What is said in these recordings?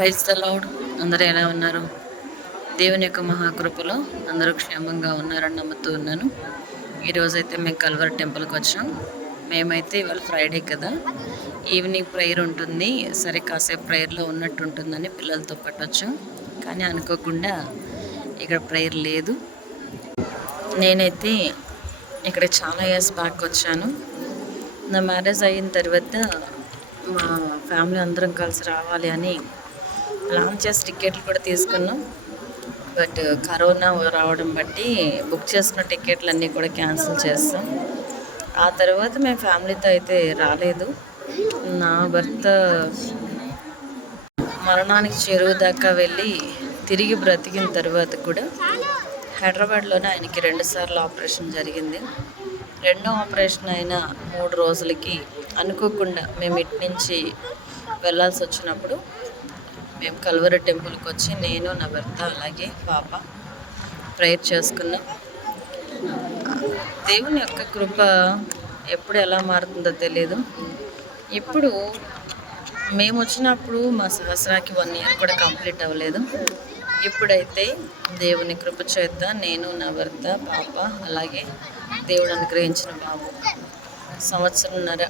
Praise తలౌడ్ అందరూ ఎలా ఉన్నారు? దేవుని యొక్క మహాకృపలో అందరూ క్షేమంగా ఉన్నారని నమ్ముతూ ఉన్నాను. ఈరోజైతే మేము కల్వర్ టెంపుల్కి వచ్చాం. మేమైతే ఇవాళ ఫ్రైడే కదా. ఈవినింగ్ ప్రేయర్ ఉంటుంది. సరే కాసేపు ప్రేయర్లో ఉన్నట్టు ఉంటుందని పిల్లలతో పాటు వచ్చాం. కానీ అనుకోకుండా ఇక్కడ ప్రేయర్ లేదు. నేనైతే ఇక్కడ చాలా ఇయర్స్ బ్యాక్ వచ్చాను. నా మ్యారేజ్ అయిన తర్వాత మా ఫ్యామిలీ అందరం కలిసి రావాలి అని ప్లాన్ చేసి టికెట్లు కూడా తీసుకున్నాం. బట్ కరోనా రావడం బట్టి బుక్ చేసుకున్న టికెట్లు అన్నీ కూడా క్యాన్సిల్ చేస్తాం. ఆ తర్వాత మేము ఫ్యామిలీతో అయితే రాలేదు. నా భర్త మరణానికి చెరువు దాకా వెళ్ళి తిరిగి బ్రతికిన తర్వాత కూడా హైదరాబాద్లోనే ఆయనకి రెండుసార్లు ఆపరేషన్ జరిగింది. రెండో ఆపరేషన్ అయిన మూడు రోజులకి అనుకోకుండా మేము ఇటు నుంచి వెళ్ళాల్సి వచ్చినప్పుడు మేము కల్వరి టెంపుల్కి వచ్చి నేను నా భర్త అలాగే పాప ప్రేయర్ చేసుకున్నాం. దేవుని యొక్క కృప ఎప్పుడు ఎలా మారుతుందో తెలియదు ఇప్పుడు మేము వచ్చినప్పుడు మా సహస్రాకి వన్ ఇయర్ కూడా కంప్లీట్ అవ్వలేదు. ఇప్పుడైతే దేవుని కృప చేత నేను నా భర్త పాప అలాగే దేవుడు అనుగ్రహించిన బాబు సంవత్సరంన్నర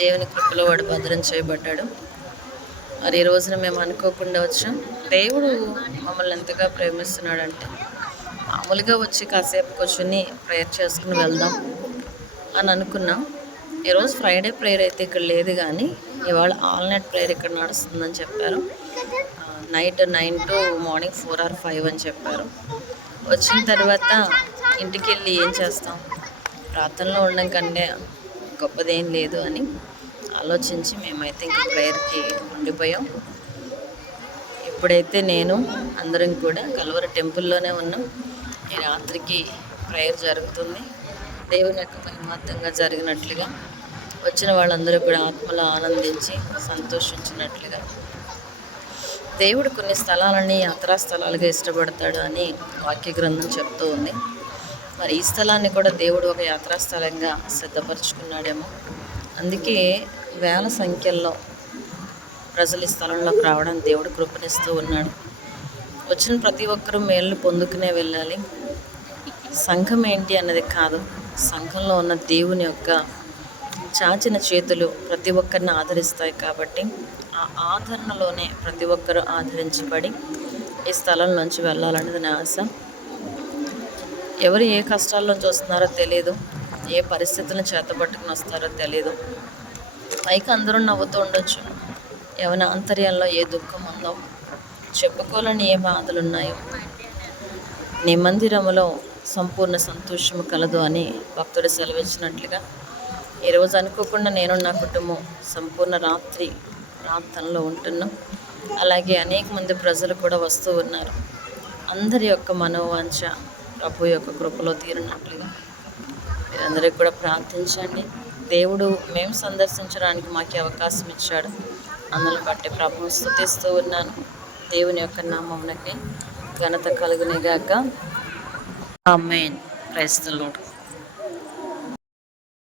దేవుని కృపలో వాడు భద్రం చేయబడ్డాడు. మరి ఈ రోజున మేము అనుకోకుండా వచ్చాం. దేవుడు మమ్మల్ని ఎంతగా ప్రేమిస్తున్నాడంటే మామూలుగా వచ్చి కాసేపు కూర్చొని ప్రేయర్ చేసుకుని వెళ్దాం అని అనుకున్నాం. ఈరోజు ఫ్రైడే ప్రేయర్ అయితే ఇక్కడ లేదు కానీ ఇవాళ ఆల్ నైట్ ప్రేయర్ ఇక్కడ నడుస్తుందని చెప్పారు. Night nine to morning four or five అని చెప్పారు. వచ్చిన తర్వాత ఇంటికి వెళ్ళి ఏం చేస్తాం? ప్రార్థనలో ఉండడం కంటే గొప్పదేం లేదు అని ఆలోచించి మేమైతే ఇంకా ప్రేయర్కి ఉండిపోయాం. ఇప్పుడైతే నేను అందరం కూడా కలవర టెంపుల్లోనే ఉన్నాం. ఈ రాత్రికి ప్రేయర్ జరుగుతుంది. దేవుని యొక్క మహిమార్థంగా జరిగినట్లుగా వచ్చిన వాళ్ళందరూ కూడా ఆత్మలో ఆనందించి సంతోషించినట్లుగా. దేవుడు కొన్ని స్థలాలని యాత్రా స్థలాలుగా ఇష్టపడతాడు అని వాక్య గ్రంథం చెప్తూ ఉంది. మరి ఈ స్థలాన్ని కూడా దేవుడు ఒక యాత్రా స్థలంగా సిద్ధపరచుకున్నాడేమో. అందుకే వేల సంఖ్యల్లో ప్రజలు ఈ స్థలంలోకి రావడం దేవుడు కృపణిస్తూ ఉన్నాడు. వచ్చిన ప్రతి ఒక్కరూ మేళ్ళు పొందుకునే వెళ్ళాలి. సంఘం ఏంటి అన్నది కాదు. సంఘంలో ఉన్న దేవుని యొక్క చాచిన చేతులు ప్రతి ఒక్కరిని ఆదరిస్తాయి కాబట్టి ఆ ఆదరణలోనే ప్రతి ఒక్కరూ ఆదరించబడి ఈ స్థలం నుంచి వెళ్ళాలన్నది నా ఆశ. ఎవరు ఏ కష్టాల్లోంచి వస్తున్నారో తెలియదు ఏ పరిస్థితులను చేతబట్టుకుని వస్తారో తెలియదు పైకి అందరూ నవ్వుతూ ఉండొచ్చు. ఎవరి ఆంతర్యంలో ఏ దుఃఖం ఉందో చెప్పుకోలేని ఏ బాధలు ఉన్నాయో. నీ మందిరములో సంపూర్ణ సంతోషము కలదు అని భక్తుడు సెలవిచ్చినట్లుగా ఈరోజు అనుకోకుండా నేను నా కుటుంబం సంపూర్ణ రాత్రి ప్రాంతంలో ఉంటున్నాం. అలాగే అనేక మంది ప్రజలు కూడా వస్తూ ఉన్నారు. అందరి యొక్క మనోవాంఛ ప్రభు యొక్క కృపలో తీరినట్లుగా. మీరందరికీ కూడా ప్రార్థించండి. దేవుడు మేము సందర్శించడానికి మాకు అవకాశం ఇచ్చాడు. అందులో బట్టి ప్రభుని స్థుతిస్తూ ఉన్నాను. దేవుని యొక్క నామమునకి ఘనత కలుగునిగాక. ఆమెన్. క్రైస్తలోడు